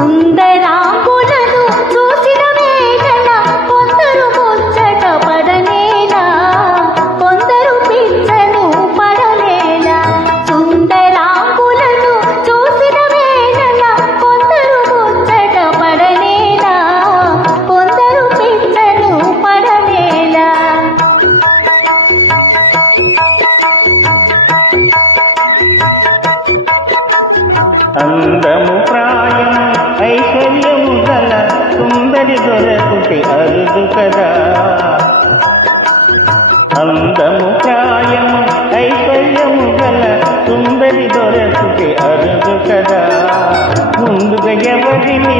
సుందరాంగులను చూసిన వేళల కొందరు ముచ్చట పడనేలా, కొందరు పిచ్చను పడలేలా. సుందరాంగులను చూసిన వేళల కొందరు ముచ్చట పడనేలా, కొందరు పిచ్చను పడలేలా. అందము ప్రాయం ఐశ్వర్యము గల సుందరి దొరకుటి అరుదు కదా. అందము ప్రాయము ఐశ్వర్యము గల సుందరి దొరకుటి అరుదు కదా. ముందుగా ఎవరిని